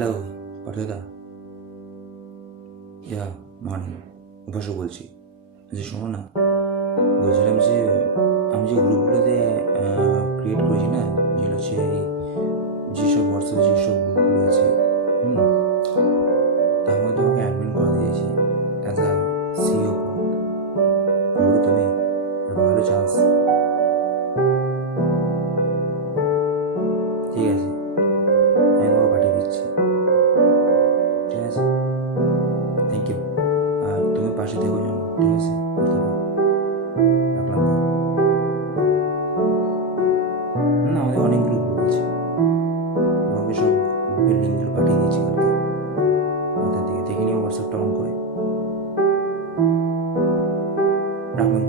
Hello পার্থদা, morning. উপাসও বলছি। যে শোনো না, বলছিলাম যে আমি যে গ্রুপগুলোতে ক্রিয়েট করেছি না, যেগুলো হচ্ছে যেসব হোয়াটসঅ্যাপে যেসব গ্রুপগুলো আছে, তার মধ্যে তোমাকে অ্যাডমিন করে দিয়েছি অ্যাজ আ সিও। করবে তুমি? ভালো চান্স। ঠিক আছে, আমি তোমাকে পাঠিয়ে দিচ্ছি। ঠিক আছে, থ্যাংক ইউ। আর তুমি পাশে থেকো যেন, ঠিক আছে? রাখলাম। না, আমাদের অনেকগুলো গ্রুপ আছে, আমাকে সব গ্রুপের লিঙ্কগুলো পাঠিয়ে দিয়েছি কালকে। আমাদের দিকে দেখে নিয়ে হোয়াটসঅ্যাপটা অন করে রাখলাম।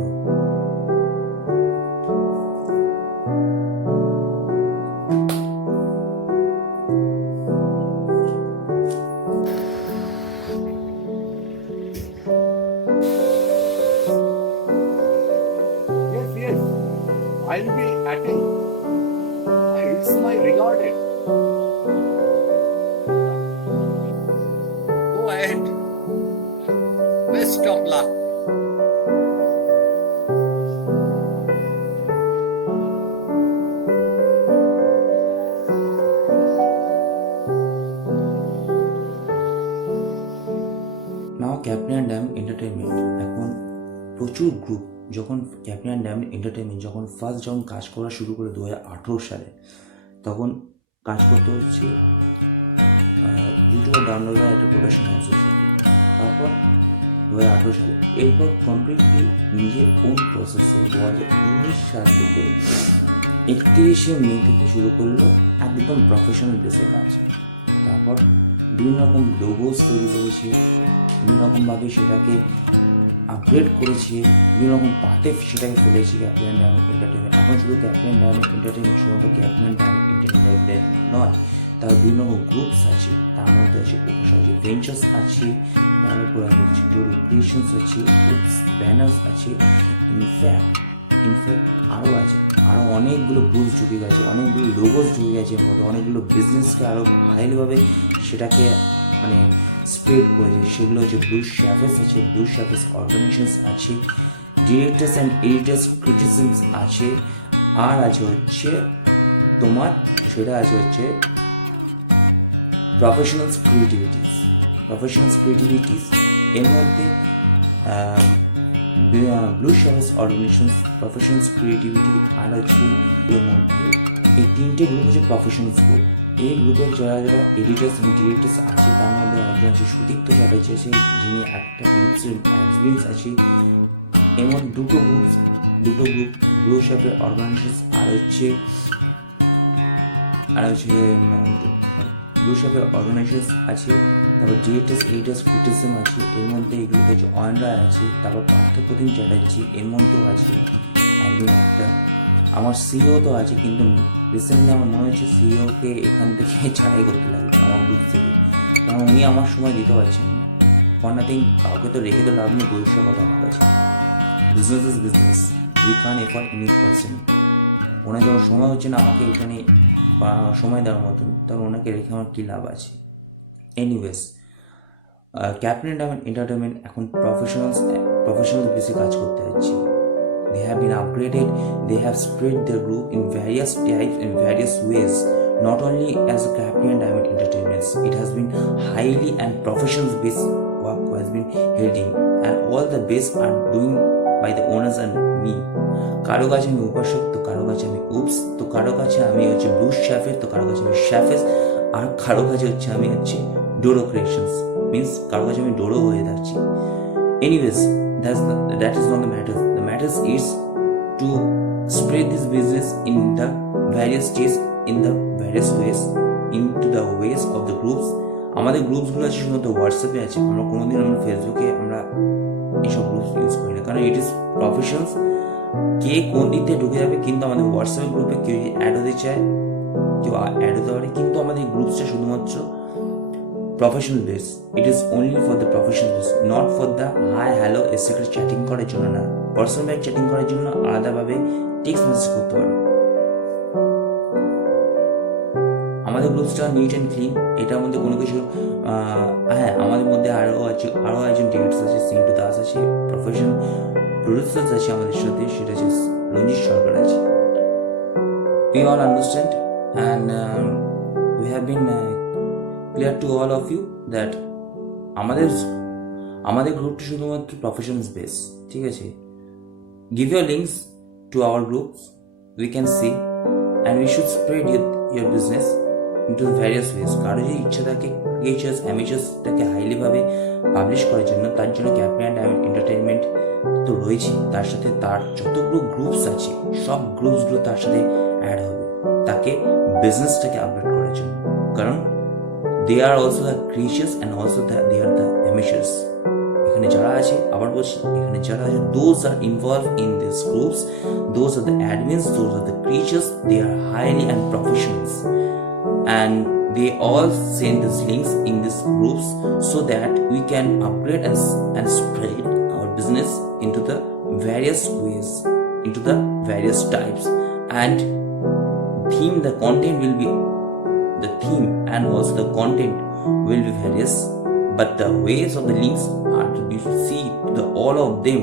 Yes, I'll be attending. It's my regarded. Go ahead. Best of luck. Now captain dam entertainment এখন প্রচুর গ্রুপ। যখন ক্যাপ্টেন ড্যাম এন্টারটেনমেন্ট যখন কাজ করা শুরু করে 2018 সালে, তখন কাজ করতে হচ্ছে ইউটিউবের ডাউনলোডের একটা প্রোডাকশন হাউসের সাথে। তারপর 2018 সালে এরপর কমপ্লিটলি নিজের ওন প্রসেসে 2019 সাল থেকে 31শে মে থেকে শুরু করলো একদম প্রফেশনাল বেসে কাজ। তারপর বিভিন্ন রকম লোগোস তৈরি করেছে, বিভিন্ন রকমভাবে সেটাকে আপগ্রেড করেছে, বিভিন্ন রকম পাতে সেটাকে ফেলেছে ক্যাপ্টেন ডায়মন্ড এন্টারটেনমেন্ট। এখন শুধু ক্যাপ্টেন ডায়মন্ড এন্টারটেনমেন্ট শুধুমাত্র ক্যাপ্টেন ডায়মন্ড এন্টারটেনমেন্ট নয়, তার বিভিন্ন রকম গ্রুপস আছে। তার মধ্যে আছে উপসাজি ভেঞ্চার্স আছে, তারপর আছে ডোরো ক্রিয়েশনস আছে, উপস ব্যানার্স আছে, ইনফ্যাক্ট আরও আছে, আরও অনেকগুলো গ্রুপস ঢুকে গেছে, অনেকগুলো লোগোস ঢুকে গেছে এর মধ্যে, অনেকগুলো বিজনেসকে আরও হাইলিভাবে সেটাকে মানে স্প্রেড করেছে। সেগুলো হচ্ছে ব্লু শ্যাফেস আছে, ব্লু শ্যাফেস অর্গানাইজেশনস আছে, ডিরেক্টার্স অ্যান্ড এডিটার্স ক্রিটিসিজমস আছে, আর আছে হচ্ছে তোমার সেটা আছে হচ্ছে প্রফেশনালস ক্রিয়েটিভিটিস। এর মধ্যে ব্লু শ্যাফেস অর্গানাইজেশনস, প্রফেশনালস ক্রিয়েটিভিটি, আর হচ্ছে এর মধ্যে এই তিনটে গ্রুপ হচ্ছে প্রফেশনালস গ্রুপ। এই গ্রুপের যারা যারা এডিটার্স এবং ডিরেক্টার্স আছে, তার মধ্যে একজন আছে সুদীপ্ত চ্যাটার্জি আছে, যিনি একটা গ্রুপসের এক্সপিরিয়েন্স আছে। এর মধ্যে দুটো গ্রুপ ব্লু শ্যাফের অর্গানাইজেশন আর হচ্ছে ব্লু শ্যাফের অর্গানাইজেশন আছে। তারপর ডিরেক্টার্স এডিটার্স ক্রিটিসিজম আছে। এর মধ্যে এগুলোতে হচ্ছে অয়ন রায় আছে, তারপর পার্থপ্রতিম চ্যাটার্জি এর মধ্যেও আছে একজন একটা। আমার সিও তো আছে, কিন্তু রিসেন্টলি আমার মনে হচ্ছে সিওকে এখান থেকে ছাড়াই করতে লাগবে আমার গ্রুপ থেকে, কারণ উনি আমার সময় দিতে পারছেন না। ফর নাথিং, কাউকে তো রেখে তো লাভ নেই, ভবিষ্যৎ কথা আমার কাছে। বিজনেস ইজ বিজনেস, উই কান এফার্ট এনি পার্সন। ওনার যখন সময় হচ্ছে না আমাকে এখানে সময় দেওয়ার মতন, তখন ওনাকে রেখে আমার কী লাভ আছে? এনিওয়েজ, ক্যাপ্টেন ডায়মন্ড এন্টারটেনমেন্ট এখন প্রফেশনাল বেসে কাজ করতে যাচ্ছে। They have been upgraded, they have spread their group in various types and various ways. Not only as a Captain Diamond Entertainments, it has been highly and professional based work has been held in, and all the best are doing by the owners and me. কারো কাছে আমি উপাসক, তো কারো কাছে আমি উপস, তো কারো কাছে আমি হচ্ছে ব্লু শ্যাফের, তো কারো কাছে আমি শ্যাফেস, আর কারো কাছে হচ্ছে আমি হচ্ছে ডোরো ক্রিয়েশনস, মিনস কারো কাছে আমি ডোরো হয়ে যাচ্ছি। Anyways, that is not the matter. The matter is to spread this business in the various stages, in the various ways, into the ways of the groups. আমাদের গ্রুপসগুলো আছে শুধুমাত্র হোয়াটসঅ্যাপে আছে, আমরা কোনোদিন আমরা ফেসবুকে আমরা এইসব গ্রুপস ইউজ করি না, কারণ ইট ইজ প্রফেশনালস। কে কোন দিক থেকে ঢুকে যাবে, কিন্তু আমাদের হোয়াটসঅ্যাপ গ্রুপে কেউ অ্যাড হতে চায়, কেউ অ্যাড হতে পারে, কিন্তু আমাদের গ্রুপসটা শুধুমাত্র professional base. It is only for the professional base, not for the hi hello a secret chatting করার জন্য না। পার্সোনাল চ্যাটিং করার জন্য আলাদাভাবে টেক্সট মেসেজ করতে পারো। আমাদের গ্রুপসটা নিট অ্যান্ড ক্লিন, এটার মধ্যে কোনো কিছু হ্যাঁ, আমাদের মধ্যে আরও একজন ডেটস আছে, সিন্টু দাস আছে, প্রফেশনাল প্রডিউসার্স আছে আমাদের সাথে, সেটা হচ্ছে রঞ্জিত সরকার আছে। We all understand and we have been clear to all of you that আমাদের গ্রুপটি শুধুমাত্র প্রফেশনস বেস, ঠিক আছে? Give your links to our groups, we can see and we should spread your business into various ways. কারো যদি ইচ্ছা থাকে creators অ্যামেচার্সটাকে highly ভাবে পাবলিশ করার জন্য, তার জন্য ক্যাফে অ্যান্ড এন্টারটেনমেন্ট তো রয়েছে, তার সাথে তার যতগুলো গ্রুপস আছে সব গ্রুপসগুলো তার সাথে অ্যাড হবে তাকে বিজনেসটাকে আপডেট করার জন্য। কারণ they are also the creators and also they are the amateurs. এখানে যারা আছে, আবার বলছি, এখানে যারা আছে, those are involve in this groups, those are the admins, those are the creators, they are highly and professionals and they all send these links in these groups so that we can upgrade and spread our business into the various ways, into the various types, and the content will be the theme and also the content will be various, but the ways of the links are to be see the all of them,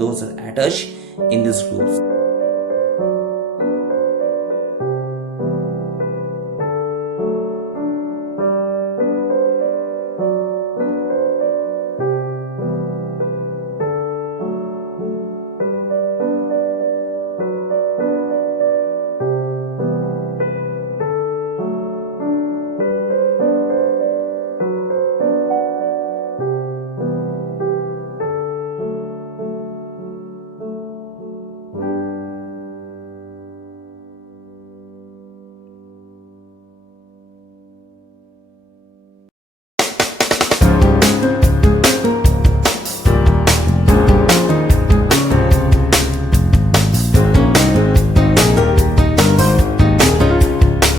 those are attached in these groups.